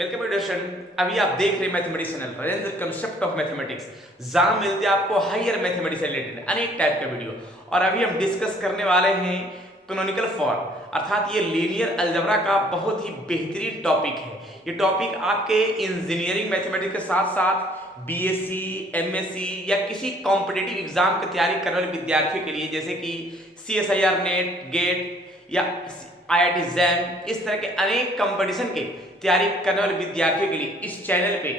Welcome student. अभी आप देख रहे हैं mathematics channel Rajendra concept of mathematics, जहां मिलते हैं आपको हायर मैथमेटिक्स से रिलेटेड अनेक टाइप का वीडियो। और अभी हम डिस्कस करने वाले हैं कैनोनिकल फॉर्म, अर्थात ये लीनियर अलजेब्रा का बहुत ही बेहतरीन टॉपिक है। ये टॉपिक आपके इंजीनियरिंग मैथमेटिक्स के साथ साथ बीएससी, एमएससी या किसी कॉम्पिटिटिव एग्जाम की तैयारी करने वाले विद्यार्थियों के लिए, जैसे कि सीएसआईआर नेट, गेट या आईआईटी जैम, इस तरह के अनेक कंपटीशन के तैयारी करने वाले विद्यार्थियों के लिए इस चैनल पे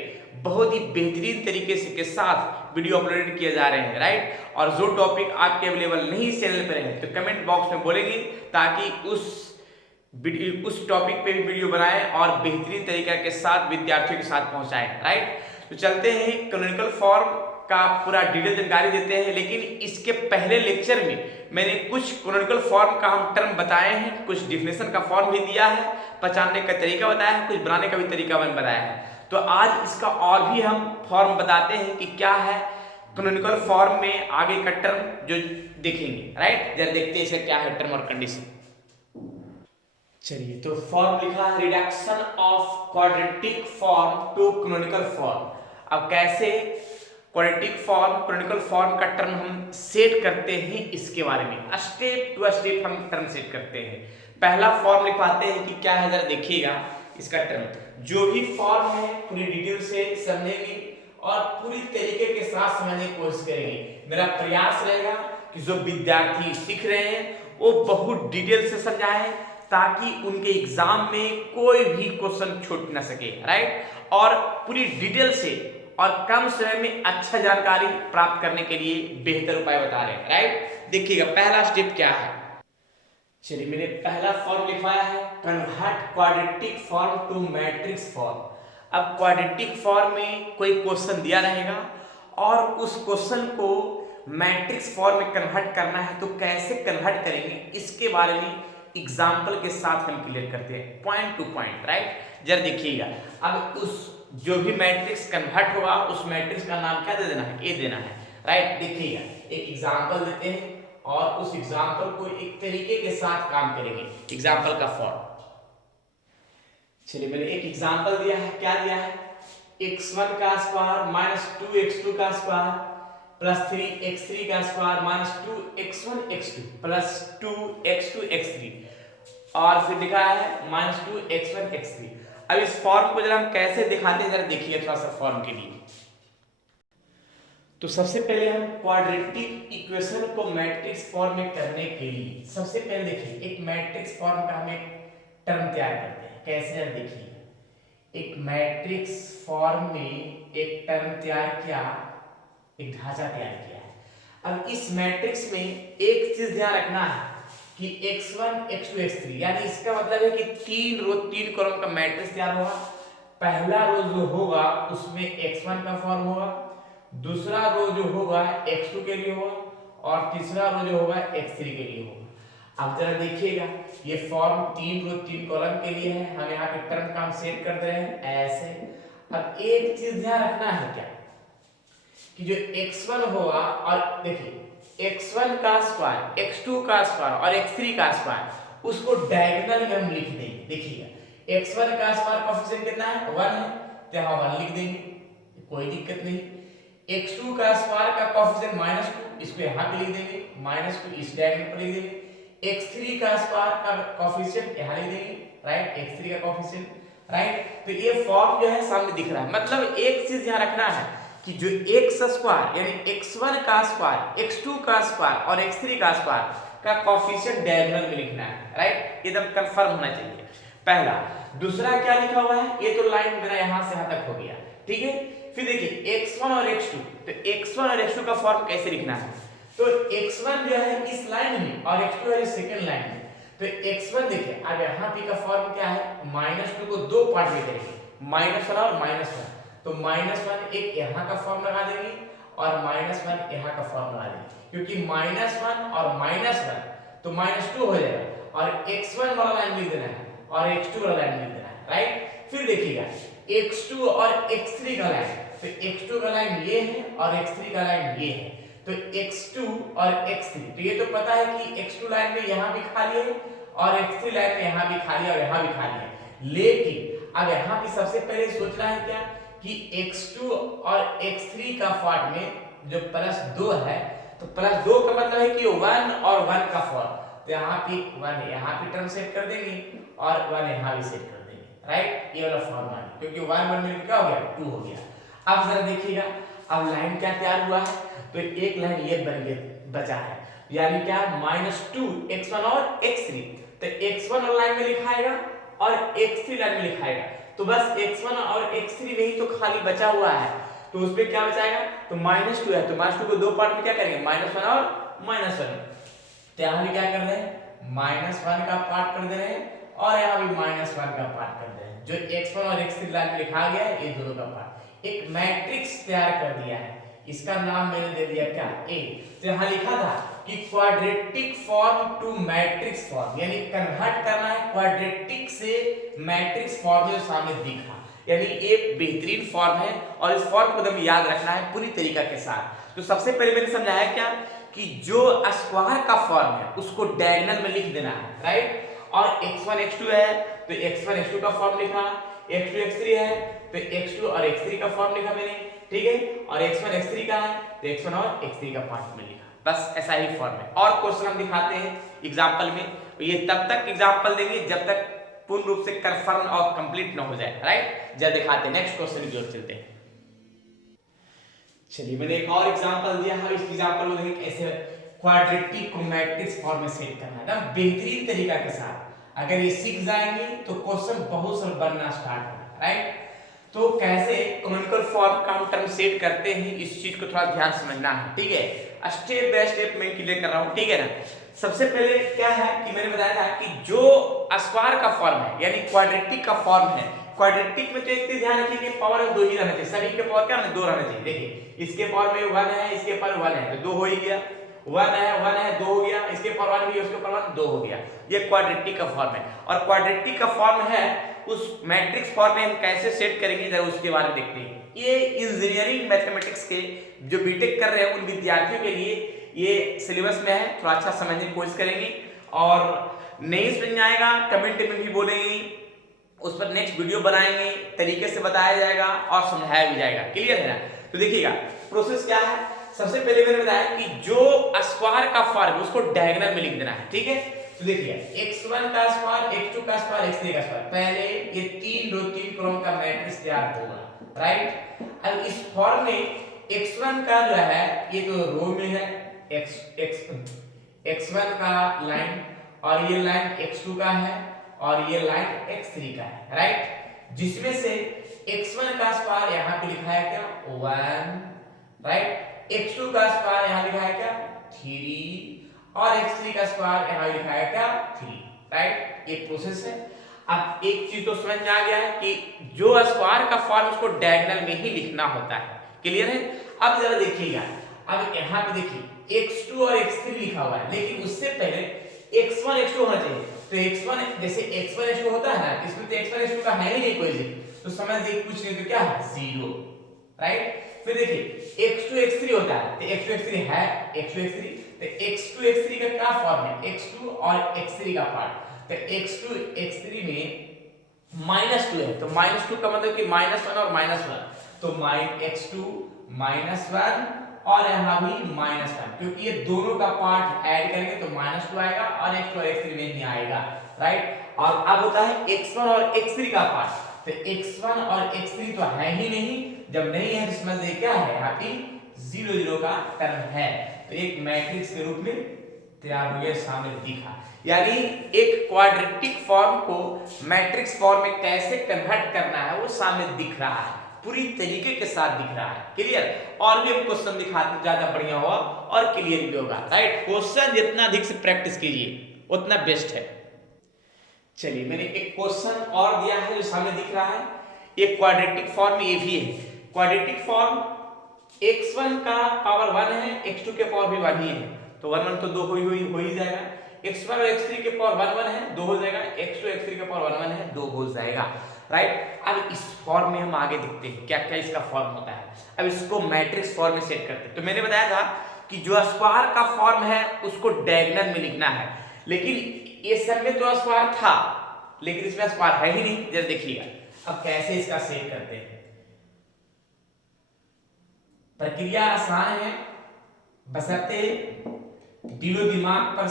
बहुत ही बेहतरीन तरीके से के साथ वीडियो अपलोडेड किए जा रहे हैं, राइट। और जो टॉपिक आपके अवेलेबल नहीं इस चैनल पर है तो कमेंट बॉक्स में बोलेंगे, ताकि उस टॉपिक पे भी वीडियो बनाएं और बेहतरीन तरीके के साथ विद्यार्थियों के साथ पहुंचाएं, राइट। तो चलते हैं कैनोनिकल फॉर्म का पूरा डिटेल जानकारी देते हैं, लेकिन इसके पहले लेक्चर में मैंने कुछ कैनोनिकल फॉर्म का हम टर्म बताए हैं, कुछ डिफिनेशन का फॉर्म भी दिया है, पहचानने का तरीका बताया है, कुछ बनाने का भी तरीका मैंने बताया है। तो आज इसका और भी हम फॉर्म बताते हैं कि क्या है कैनोनिकल फॉर्म में आगे का टर्म जो देखेंगे, राइट। जरा देखते हैं इसका क्या है टर्म और कंडीशन। चलिए, तो फॉर्म लिखा है reduction of quadratic form to canonical form. अब कैसे क्वाड्रेटिक फॉर्म, कैनोनिकल फॉर्म का टर्म हम सेट करते हैं, इसके बारे में स्टेप टू स्टेप हम टर्म सेट करते हैं। पहला फॉर्म लिखवाते हैं कि क्या है, जरा देखिएगा इसका टर्म। जो भी फॉर्म है पूरी डिटेल से समझेंगे और पूरी तरीके के साथ समझने की कोशिश करेंगे। मेरा प्रयास रहेगा कि जो विद्यार्थी सीख रहे हैं वो बहुत डिटेल से समझाएं, ताकि उनके एग्जाम में कोई भी क्वेश्चन छूट ना सके, राइट। और पूरी डिटेल से और कम समय में अच्छा जानकारी प्राप्त करने के लिए बेहतर उपाय बता रहे हैं, राइट। देखिएगा पहला स्टेप क्या है। चलिए, मैंने पहला फॉर्म लिखवाया है convert quadratic form to matrix form. अब क्वाड्रेटिक फॉर्म में कोई क्वेश्चन दिया रहेगा और उस क्वेश्चन को मैट्रिक्स फॉर्म में कन्वर्ट करना है, तो कैसे कन्वर्ट करेंगे इसके बारे में एग्जाम्पल के साथ हम क्लियर करते हैं, पॉइंट टू पॉइंट, राइट। जरा देखिएगा, अब उस जो भी मैट्रिक्स कन्वर्ट होगा उस मैट्रिक्स का नाम क्या दे देना है, ए देना है, राइट। देखिएगा एक एग्जाम्पल देते हैं और उस एग्जाम्पल को एक तरीके के साथ काम करेंगे। एग्जाम्पल का फॉर्म, चलिए मैंने एक एग्जाम्पल दिया है, क्या दिया है, x1 का स्क्वायर माइनस 2x2 का स्क्वायर प्लस 3x3 का square minus 2x1 x2 plus 2x2 x3, और फिर लिखा है माइनस 2x1 x3। अब इस फॉर्म को जरा हम कैसे दिखाते हैं, जरा देखिए थोड़ा सा फॉर्म के लिए। तो सबसे पहले हम क्वाड्रेटिक इक्वेशन को मैट्रिक्स फॉर्म में करने के लिए सबसे पहले देखिए एक मैट्रिक्स फॉर्म का हम एक टर्म तैयार करते हैं। कैसे, जरा देखिए, एक मैट्रिक्स फॉर्म में एक टर्म तैयार किया, एक ढांचा तैयार किया है। अब इस मैट्रिक्स में एक चीज ध्यान रखना है कि x1 x2 x3, यानी इसका मतलब है कि तीन रो तीन कॉलम का मैट्रिक्स तैयार होगा। पहला रो जो होगा उसमें x1 का फॉर्म होगा, दूसरा रो जो होगा x2 के लिए होगा और तीसरा रो जो होगा x3 के लिए होगा। अब जरा देखिएगा, ये फॉर्म तीन रो तीन कॉलम के लिए है, हम यहाँ पे टर्म का हम सेट कर दे रहे हैं ऐसे। अब एक चीज ध्यान रखना है क्या, कि जो x1 होगा, और देखिए x1 का स्क्वायर, x2 का स्क्वायर और x3 का स्क्वायर, उसको डायगोनल में हम लिख देंगे। देखिएगा x1 का स्क्वायर कोएफिशिएंट कितना है, 1 है, तो यहाँ 1 लिख देंगे, कोई दिक्कत नहीं। x2 का स्क्वायर का कोएफिशिएंट -2, इसको यहाँ पे लिख देंगे, -2 इस डायगोनल पर लिख देंगे। x3 का स्क्वायर का कोएफिशिएंट यहाँ लिख देंगे, राइट, x3 का कोएफिशिएंट, राइट। तो ये फॉर्म जो है सामने दिख रहा है। मतलब एक चीज ध्यान रखना है कि जो x स्क्वायर यानी x1 का स्क्वायर, x2 का स्क्वायर और x3 का स्क्वायर का कोएफिशिएंट डायगोनल में लिखना है, राइट, एकदम कंफर्म होना चाहिए। पहला, दूसरा क्या लिखा हुआ है, ये तो लाइन मेरा यहां से यहां तक हो गया, ठीक है। फिर देखिए x1 और x2, तो x1 और x2 का फॉर्म कैसे लिखना है, तो x1 जो है इस लाइन में और x2 है इस सेकंड लाइन में। तो x1 देखिए, अब यहाँ पे का फॉर्म क्या है, -2 को दो पार्ट में करेंगे, -1 और -1, तो -1 एक यहाँ का फॉर्म लगा देंगे और -1 यहाँ का फॉर्म लगा देंगे, क्योंकि -1 और -1 तो -2 हो जाएगा, और x1 वाला लाइन लिख देना है और x2 वाला लाइन लिख देना है, राइट। फिर देखिएगा x2 और x3 का लाइन, तो x2 का लाइन ये है और x3 का लाइन ये है, तो x2 और x3, तो ये तो पता है कि x2 लाइन में यहाँ भी खाली है और x3 लाइन में यहाँ भी खाली है और यहाँ भी खाली है। लेकिन अब यहाँ पे सबसे पहले सोचना है क्या कि x2 और x3 का फॉर्म में जो +2 है, तो +2 का मतलब है कि 1 और 1 का फॉर्म, तो यहाँ पे 1 यहाँ पे टर्म सेट कर देंगे और 1 यहाँ भी सेट कर देंगे, राइट। ये वाला फॉर्म आ गया, क्योंकि 1 1 मिलकर क्या हो गया 2 हो गया। अब जरा देखिएगा, अब लाइन क्या तैयार हुआ है, तो एक लाइन ये बन गया बचा है, यानी क्या -2 x1 और x3, तो x1 और लाइन में लिखाएगा और x3 लाइन में लिखाएगा, तो बस x1 और x3 में ही तो खाली बचा हुआ है, तो उसमें क्या बचाएगा, तो -2 है, तो -2 को दो पार्ट में क्या करेंगे, -1 और -1, तो यहाँ भी क्या कर रहे हैं -1 का पार्ट कर दे रहे हैं और यहाँ भी -1 का पार्ट कर दे रहे हैं, जो x1 और x3 लाइन में लिखा गया है ये दोनों का पार्ट, एक मैट्रिक्स तैयार कर दिया है, इसका नाम मैंने दे दिया क्या A। तो यहाँ लिखा था कि quadratic form to matrix form, यानी कन्वर्ट करना है क्वाड्रेटिक से मैट्रिक्स फॉर्म में सामने दिखा, यानी एक बेहतरीन फॉर्म है और इस फॉर्म को एकदम याद रखना है पूरी तरीका के साथ। तो सबसे पहले मैंने समझाया क्या कि जो स्क्वायर का फॉर्म है उसको डायगोनल में लिख देना है, राइट। और x1 x2 है तो x1 x2 का फॉर्म लिखा, x2 x3 है तो x2 और x3 का फॉर्म लिखा मैंने, ठीक है, और x1 x3 का है तो x1 और x3 का पार्ट में लिखा, बस ऐसा ही फॉर्म है। और क्वेश्चन हम दिखाते हैं एग्जांपल में, तो ये तब तक एग्जांपल देंगे जब तक पूर्ण रूप से कंफर्म और कंप्लीट ना हो जाए, राइट। जल्द दिखाते हैं, नेक्स्ट क्वेश्चन की ओर चलते हैं। चलिए मैंने एक और एग्जांपल दिया है, इस एग्जांपल को देखिए कैसे क्वाड्रेटिक को मैट्रिक्स फॉर्म में सेट करना है, एकदम बेहतरीन तरीका के साथ। अगर ये सीख जाएंगे तो क्वेश्चन बहुत सारे बनना स्टार्ट होगा, राइट। तो कैसे कॉनिकल फॉर्म का हम टर्म सेट करते हैं, इस चीज को थोड़ा ध्यान समझना है, ठीक है। स्टेप बाय स्टेप मैं क्लियर कर रहा हूं, ठीक है ना। सबसे पहले क्या है कि मैंने बताया था कि जो स्क्वायर का फॉर्म है यानी क्वाड्रेटिक का फॉर्म है, क्वाड्रेटिक में तो एक चीज ध्यान रखिए कि पावर में 2 ही रहना चाहिए, सभी के पावर क्या है 2 रहना चाहिए। देखिए इसके पावर में 1 है, इसके पावर 1 है तो 2 हो ही गया, 1 है 2 हो गया, इसके पावर 1 भी उसके पावर 1 2 हो गया, ये क्वाड्रेटिक का फॉर्म है। और क्वाड्रेटिक का फॉर्म है उस मैट्रिक्स फॉर्म में हम कैसे सेट करेंगे जरा उसके बारे में देखते हैं। ये इंजीनियरिंग मैथमेटिक्स के जो बीटेक कर रहे हैं उन विद्यार्थियों के लिए ये सिलेबस में है, थोड़ा अच्छा समझने की कोशिश करेंगे और नहीं समझ आएगा कमेंट में भी बोलेंगे, उस पर नेक्स्ट वीडियो बनाएंगे, तरीके से बताया जाएगा और समझाया भी जाएगा, क्लियर है ना। तो देखिएगा प्रोसेस क्या है, सबसे पहले मैंने बताया कि जो स्क्वायर का फॉर्म उसको डायगोनल में लिख देना है, ठीक है। तो देखिए x1 का स्क्वायर, x2 का स्क्वायर, x3 का स्क्वायर, पहले ये 3 रो 3 कॉलम का मैट्रिक्स तैयार होगा, राइट। अब इस फॉर्म में x1 का जो है ये तो रो में है, x1 का लाइन और ये लाइन x2 का है और ये लाइन x3 का है, राइट। जिसमें से x1 का स्क्वायर यहाँ पे लिखा है क्या 1, राइट। x2 का स्क्वायर यहाँ लिखा है क्या 3 और x3 का स्क्वायर यहाँ लिखा है क्या 3, राइट। ये प्रोसेस है। अब एक चीज तो समझ में आ गया है कि जो स्क्वायर का फॉर्म उसको डायगोनल में ही लिखना होता है, क्लियर है। अब जरा देखिएगा, अब यहाँ पे देखिए x2 और x3 लिखा हुआ है, लेकिन उससे पहले x1 x2 होना चाहिए। तो x1 जैसे x1 x2 होता है ना, इसमें तो x1 x2 का है ही नहीं कोई चीज, तो समझ लीजिए कुछ नहीं तो क्या है 0, राइट। फिर देखिए x2 x3 होता है, तो x2 x3 है x2 x3, तो x2 x3 का क्या फॉर्म है x2 और x3 का पार्ट, तो x2 x3 में -2 है, तो -2 का मतलब कि -1 और -1, तो x2 -1 और यहाँ भी -1, क्योंकि ये दोनों का पार्ट ऐड करेंगे तो -2 आएगा और x2 और x3 में नहीं आएगा, राइट। और अब होता है x1 और x3 का पार्ट, तो x1 और x3 तो है ही नहीं, जब नहीं है तो समझ लीजिए क्या है यहाँ पे 0 0 का टर्म है, तो एक मैट्रिक्स के रूप में तैयार हो गया, सामने दिखा। यानी एक क्वाड्रेटिक फॉर्म को मैट्रिक्स फॉर्म में कैसे कन्वर्ट करना है वो सामने दिख रहा है, पूरी तरीके के साथ दिख रहा है, क्लियर। और भी हम क्वेश्चन दिखाते ज्यादा बढ़िया होगा और क्लियर भी होगा, राइट। क्वेश्चन जितना अधिक से प्रैक्टिस कीजिए उतना बेस्ट है। चलिए मैंने एक क्वेश्चन और दिया है जो सामने दिख रहा है, एक क्वाड्रेटिक फॉर्म ये भी है। क्वाड्रेटिक फॉर्म x1 का पावर 1 है, x2 के पावर भी 1 ही है, तो 1 1 तो 2 हो ही जाएगा, x1 और x3 के पावर 1 1 है 2 हो जाएगा, x2 x3 के पावर 1 1 है 2 हो जाएगा, राइट। अब इस फॉर्म में हम आगे देखते हैं क्या क्या इसका फॉर्म होता है। अब इसको मैट्रिक्स फॉर्म में सेट करते हैं। तो मैंने बताया था कि जो स्क्वायर का फॉर्म है उसको डायगोनल में लिखना है, लेकिन ये सब में तो स्क्वायर था लेकिन इसमें स्क्वायर है ही नहीं, जरा देखिएगा। अब कैसे इसका सेट करते हैं? प्रक्रिया आसान है, बशर्ते दिलो दिमाग पर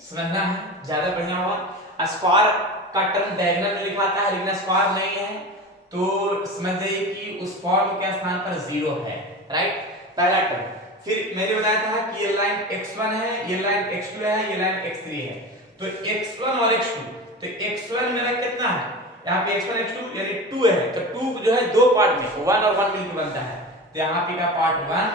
समझना है, ज्यादा बढ़िया होगा। स्क्वायर का टर्म डायगोनल में लिखा आता है, लेकिन स्क्वायर नहीं है तो समझ जाइए कि उस फॉर्म के स्थान पर 0 है, राइट। पहला टर्म। फिर मैंने बताया था कि ये लाइन x1 है, ये लाइन x2 है, ये लाइन x3 है। तो x1 और x2, तो x1 मेरा कितना है, यहाँ पे x1 x2 यानी 2 है, तो 2 जो है दो पार्ट में 1 और 1 मिलकर बनता है, तो यहाँ पे का पार्ट 1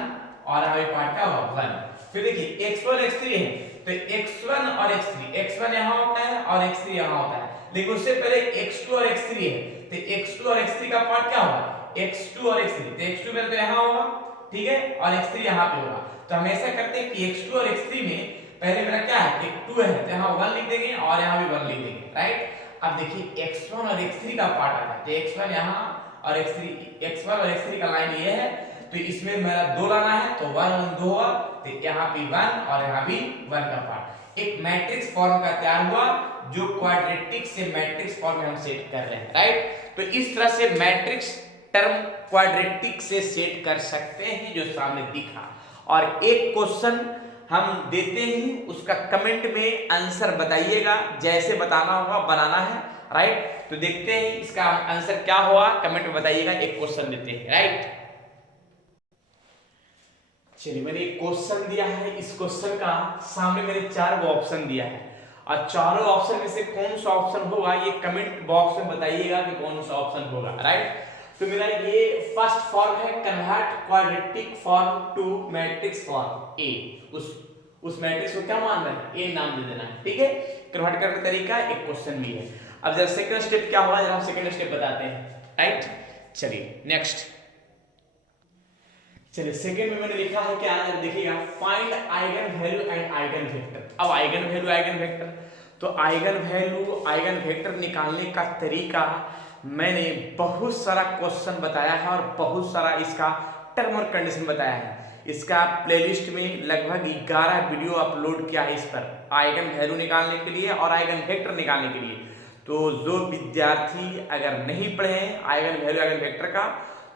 और यहाँ पे पार्ट का 1। फिर देखिए x1 x3 है, तो x1 और x1 यहाँ होता है और x3 यहाँ होता है, लेकिन उससे पहले x2 और x3 है, तो x2 और x3 का पार्ट क्या होगा, x2 और x3, तो x2 मेरे तो यहाँ होगा, ठीक है, और x3 यहाँ पे होगा। तो हम ऐसा करते हैं कि x2 और x3 में पहले मेरा क्या है, एक 2 है, तो यहाँ 1 लिख देंगे और यहाँ भी 1 लिख देंगे, राइट। अब देखिए x1 और x3 का पार्ट आता है, तो x1 यहाँ और x1 और x3 का लाइन ये है, तो इसमें मेरा 2 लाना है, तो 1 1 2 हुआ, तो यहाँ भी 1 और यहाँ भी 1 का पार्ट। एक मैट्रिक्स फॉर्म का तैयार हुआ जो क्वाड्रेटिक से मैट्रिक्स फॉर्म में हम सेट कर रहे हैं, राइट। तो इस तरह से मैट्रिक्स टर्म क्वाड्रेटिक से सेट कर सकते हैं, जो सामने दिखा। और एक क्वेश्चन हम देते हैं, उसका कमेंट में आंसर बताइएगा, जैसे बताना होगा बनाना है, राइट। तो देखते हैं इसका आंसर क्या हुआ, कमेंट में बताइएगा। एक क्वेश्चन देते हैं, राइट। चलिए, मैंने एक क्वेश्चन दिया है, इस क्वेश्चन का सामने मैंने 4 ऑप्शन दिया है, और चारों ऑप्शन में से कौन सा ऑप्शन होगा ये कमेंट बॉक्स में बताइएगा कि कौन सा ऑप्शन होगा, राइट। तो मेरा ये फर्स्ट फॉर्म है, convert quadratic form to matrix form A. उस मैट्रिक्स को क्या मान रहे हैं, ए नाम दे देना है, ठीक है। कन्वर्ट करने का तरीका एक क्वेश्चन भी है। अब जब सेकंड स्टेप क्या होगा, जब हम सेकंड स्टेप बताते हैं, राइट। चलिए नेक्स्ट। चलिए सेकंड में मैंने लिखा है क्या, देखिएगा, find eigen value and eigen vector. अब आइगन वैल्यू आइगन वेक्टर, तो आइगन वैल्यू आइगन वेक्टर निकालने का तरीका मैंने बहुत सारा क्वेश्चन बताया है और बहुत सारा इसका टर्म और कंडीशन बताया है। इसका प्लेलिस्ट में लगभग 11 वीडियो अपलोड किया है इस पर, आइगन वैल्यू निकालने के लिए और आइगन वेक्टर निकालने के लिए। तो जो विद्यार्थी अगर नहीं पढ़े हैं आइगन वैल्यू आइगन वेक्टर का,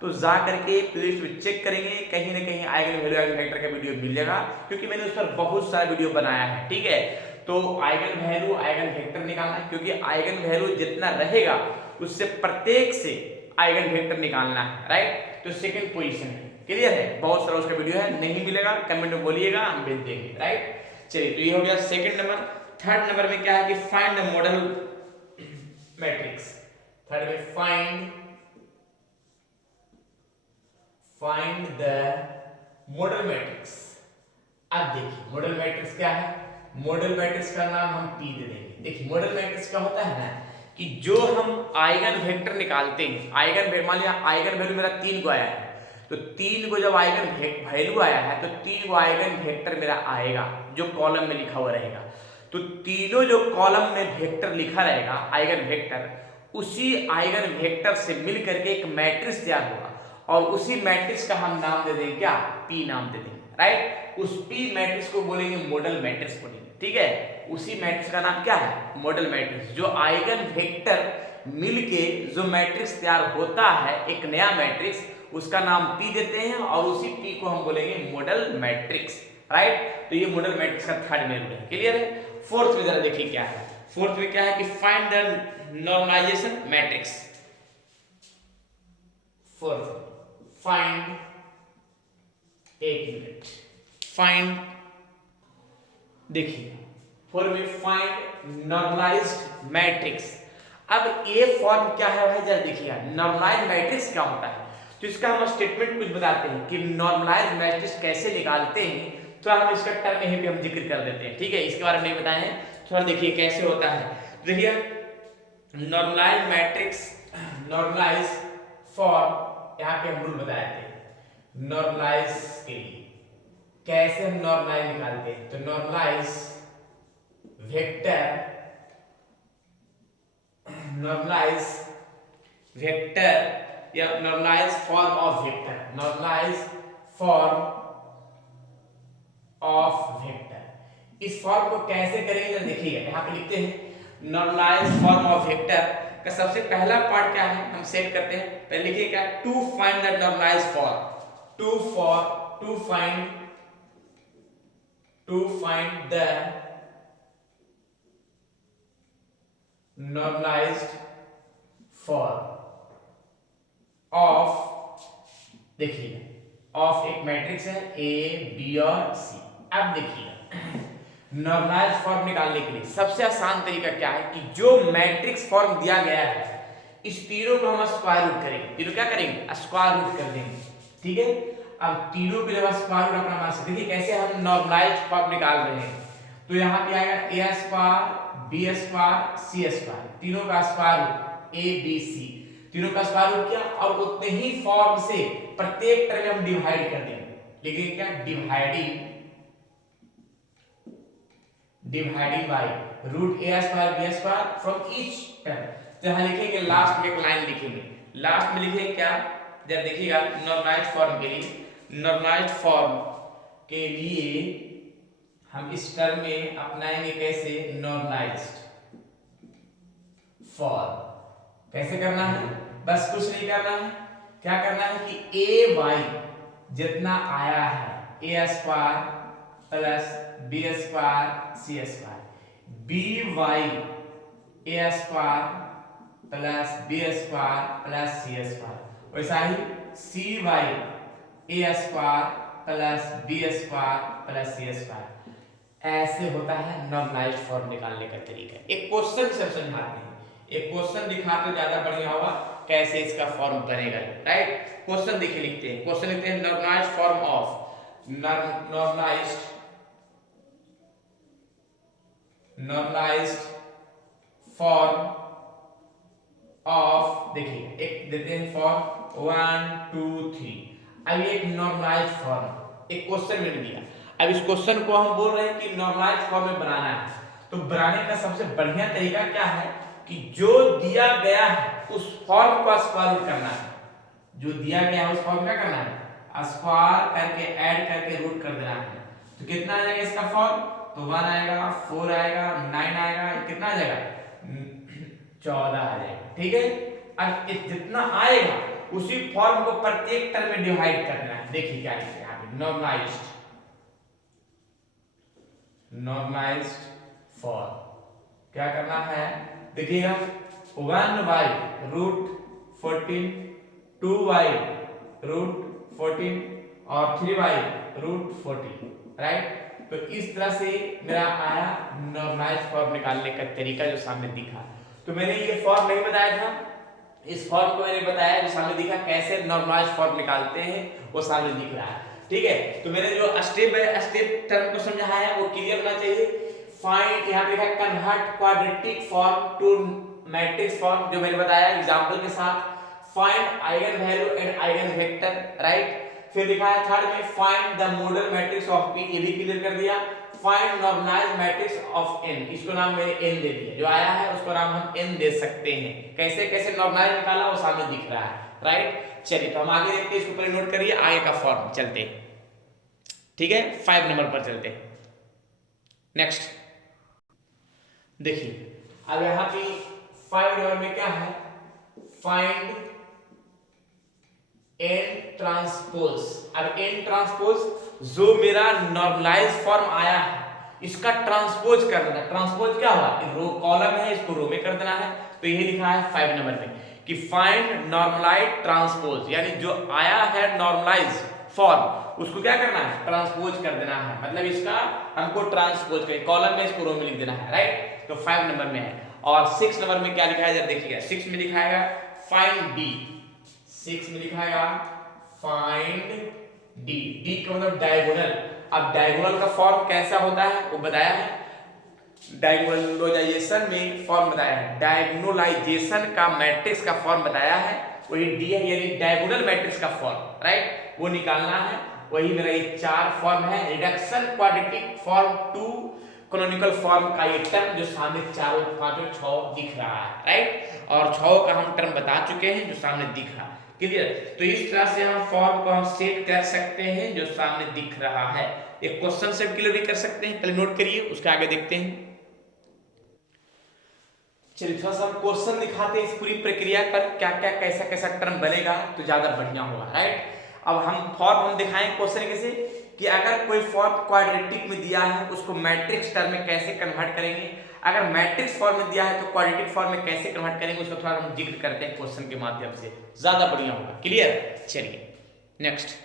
तो जा करके प्लेलिस्ट में चेक करेंगे, कहीं ना कहीं आइगन वैल्यू आइगन वेक्टर का वीडियो मिल जाएगा, क्योंकि मैंने उस पर बहुत सारा वीडियो बनाया है, ठीक है। तो आइगन वैल्यू आइगन वेक्टर निकालना है, क्योंकि आइगन वैल्यू जितना रहेगा उससे प्रत्येक से आइगन वेक्टर निकालना है, राइट। तो सेकंड पोजीशन है, क्लियर है। बहुत सारा उसका वीडियो है, नहीं मिलेगा कमेंट में बोलिएगा, हम भेज देंगे, राइट। चलिए, तो ये हो गया सेकंड नंबर। थर्ड नंबर में क्या है कि find the modal matrix. Third में फाइंड द मॉडल मैट्रिक्स। अब देखिए मॉडल मैट्रिक्स क्या है, मॉडल मैट्रिक्स का नाम हम P दे देंगे। देखिए मॉडल मैट्रिक्स क्या होता है ना, कि जो हम आइगन वेक्टर निकालते हैं, आइगन मान लिया आइगन वैल्यू मेरा 3 को आया है, तो 3 को जब आइगन वैल्यू आया है तो 3 को आइगन वेक्टर मेरा आएगा जो कॉलम में लिखा हुआ रहेगा। तो तीनों जो कॉलम में वेक्टर लिखा रहेगा आइगन वेक्टर, उसी आइगन वेक्टर से मिल करके एक मैट्रिक्स तैयार होगा, और उसी मैट्रिक्स का हम नाम दे देंगे क्या, P नाम दे देंगे, राइट। उस P मैट्रिक्स को बोलेंगे मॉडल मैट्रिक्स बोलेंगे, ठीक है। उसी मैट्रिक्स का नाम क्या है, मॉडल मैट्रिक्स। जो आइगन वेक्टर मिलके जो मैट्रिक्स तैयार होता है, एक नया मैट्रिक्स, उसका नाम P देते हैं, और उसी P को हम बोलेंगे मॉडल मैट्रिक्स, राइट। तो ये मॉडल मैट्रिक्स का थर्ड में है, क्लियर है। फोर्थ में जरा देखिए क्या है, फोर्थ में क्या है कि find the normalisation matrix. Fourth find, एक मिनट, फाइंड, देखिए फोर में फाइंड नॉर्मलाइज्ड मैट्रिक्स। अब ए फॉर्म क्या है भाई, जरा देखिएगा नॉर्मलाइज्ड मैट्रिक्स क्या होता है। तो इसका हम स्टेटमेंट कुछ बताते हैं कि नॉर्मलाइज्ड मैट्रिक्स कैसे निकालते हैं, तो हम इसका टर्म यहीं पे हम जिक्र कर देते हैं, ठीक है। इसके बारे में नहीं बताए हैं, थोड़ा देखिए कैसे होता है। देखिए नॉर्मलाइज्ड मैट्रिक्स, नॉर्मलाइज फॉर्म, यहाँ पे हम रूल बताए थे नॉर्मलाइज के लिए, कैसे हम नॉर्मलाइज निकालते हैं। तो नॉर्मलाइज वेक्टर, नॉर्मलाइज वेक्टर या normalise form of vector, normalise form of vector. इस फॉर्म को कैसे करेंगे देखिएगा, यहाँ पे लिखते हैं नॉर्मलाइज फॉर्म ऑफ वेक्टर का सबसे पहला पार्ट क्या है हम सेट करते हैं। पहले लिखिए क्या, to find the normalised form, to find the normalised form of, देखिए ऑफ एक मैट्रिक्स है ए बी और सी। अब देखिए नॉर्मलाइज्ड फॉर्म निकालने के लिए सबसे आसान तरीका क्या है कि जो मैट्रिक्स फॉर्म दिया गया है इस तीनों को हम स्क्वायर रूट करेंगे, तीनों क्या करेंगे स्क्वायर रूट कर देंगे, ठीक है। अब तीनों पे जब स्क्वायर रूट अपना मान से देखिए कैसे हम नॉर्मलाइज्ड फॉर्म निकाल रहे हैं। तो यहाँ पे आएगा A square B square C square, तीनों का square root A B C, तीनों का स्क्वायर रूट किया और उतने ही फॉर्म से प्रत्येक टर्म हम डिवाइड कर देंगे, लिखेंगे क्या dividing by root A square B square from each term. तो यहाँ लिखेंगे लास्ट में एक लाइन लिखेंगे, लास्ट में लिखेंगे क्या, जब देखिएगा नॉर्मलाइज्ड फॉर्म के लिए, नॉर्मलाइज्ड फॉर्म के लिए हम इस टर्म में अपनाएंगे कैसे नॉर्मलाइज्ड फॉर्म। कैसे करना है, बस कुछ नहीं करना है, क्या करना है कि ए वाई जितना आया है A square plus B square C square, B Y A square plus B square plus C square, वैसा ही C Y A square plus B square plus C square. ऐसे होता है नॉर्मलाइज्ड फॉर्म निकालने का तरीका। एक क्वेश्चन से समझाते हैं, एक क्वेश्चन दिखाते ज्यादा बढ़िया होगा कैसे इसका फॉर्म बनेगा, राइट। क्वेश्चन देखिए लिखते हैं, क्वेश्चन लिखते हैं normalised form of normalised form of, देखिए एक देते हैं फॉर्म 1 2 3। अब ये एक नॉर्मलाइज्ड फॉर्म एक क्वेश्चन में दिया, अब इस क्वेश्चन को हम बोल रहे हैं कि नॉर्मलाइज्ड फॉर्म में बनाना है। तो बनाने का सबसे बढ़िया तरीका क्या है कि जो दिया गया है उस फॉर्म को स्क्वायर रूट करना है, जो दिया गया है उस फॉर्म क्या करना है स्क्वायर करके ऐड करके रूट कर देना है। तो कितना आ जाएगा इसका फॉर्म, तो 1 आएगा 4 आएगा 9 आएगा, कितना आ जाएगा 14 आ जाएगा, ठीक है। अब जितना आएगा उसी फॉर्म को प्रत्येक टर्म में डिवाइड करना है। देखिए क्या लिखा है यहाँ पे नॉर्मलाइज्ड फॉर्म क्या करना है, देखिएगा 1y रूट 14, 2y रूट 14 और 3y रूट 14, राइट। तो इस तरह से मेरा आया नॉर्मलाइज्ड फॉर्म निकालने का तरीका जो सामने दिखा। तो मैंने ये फॉर्म नहीं बताया था, इस फॉर्म को मैंने बताया जो सामने दिखा, कैसे नॉर्मलाइज्ड फॉर्म निकालते हैं वो सामने दिख रहा है, ठीक है। तो मैंने जो स्टेप बाय स्टेप टर्म को समझाया है वो क्लियर होना चाहिए। फाइंड, यहाँ पे लिखा है convert quadratic form to matrix form, जो मैंने बताया एग्जांपल के साथ। Find eigen value and eigen vector, right. फिर लिखा है थर्ड में find the modal matrix of P, ये भी क्लियर कर दिया। Find normalised matrix of N, इसको नाम मैंने एन दे दिया, जो आया है उसको नाम हम एन दे सकते हैं। कैसे कैसे नॉर्मलाइज निकाला वो सामने दिख रहा है, राइट। चलिए तो हम आगे देखते हैं, इसको पहले नोट करिए, आगे का फॉर्म चलते, ठीक है। 5 नंबर पर चलते, नेक्स्ट देखिए। अब यहाँ पे 5 नंबर में क्या है, फाइंड एन ट्रांसपोज। अब एन ट्रांसपोज जो मेरा नॉर्मलाइज फॉर्म आया है इसका ट्रांसपोज कर देना। ट्रांसपोज क्या हुआ, रो कॉलम है इसको रो में कर देना है। तो ये लिखा है 5 नंबर में कि फाइंड नॉर्मलाइज ट्रांसपोज, यानी जो आया है नॉर्मलाइज फॉर्म उसको क्या करना है ट्रांसपोज कर देना है, मतलब इसका हमको ट्रांसपोज कर कॉलम में इसको रो में लिख देना है, राइट। तो 5 नंबर में है। और 6 नंबर में क्या लिखा है जरा देखिएगा, 6 में लिखा है फाइंड डी, 6 में लिखा है फाइंड डी, डी का मतलब डायगोनल। अब डायगोनल का फॉर्म कैसा होता है वो बताया है, डायगोनलाइजेशन में फॉर्म बताया है, डायगोनलाइजेशन का मैट्रिक्स का फॉर्म बताया है, वही डी है, यानी डायगोनल मैट्रिक्स का फॉर्म, राइट, वो निकालना है। वही मेरा ये 4 फॉर्म है, reduction quadratic form to canonical form का ये टर्म जो सामने 4 5 6 दिख रहा है, राइट। और 6 का हम टर्म बता चुके हैं जो सामने दिख रहा है, क्लियर। तो इस तरह से हम फॉर्म को हम सेट कर सकते हैं जो सामने दिख रहा है। एक क्वेश्चन से क्लियर भी कर सकते हैं, पहले नोट करिए उसके आगे देखते हैं। चलिए थोड़ा सा हम क्वेश्चन दिखाते हैं इस पूरी प्रक्रिया पर, क्या क्या कैसा कैसा टर्म बनेगा तो ज्यादा बढ़िया होगा, राइट। अब हम फॉर्म हम दिखाएं क्वेश्चन कैसे कि अगर कोई फॉर्म क्वाड्रेटिक में दिया है उसको मैट्रिक्स टर्म में कैसे कन्वर्ट करेंगे, अगर मैट्रिक्स फॉर्म में दिया है तो क्वाड्रेटिक फॉर्म में कैसे कन्वर्ट करेंगे, उसको थोड़ा हम जिक्र करते हैं क्वेश्चन के माध्यम से, ज्यादा बढ़िया होगा। क्लियर? चलिए नेक्स्ट।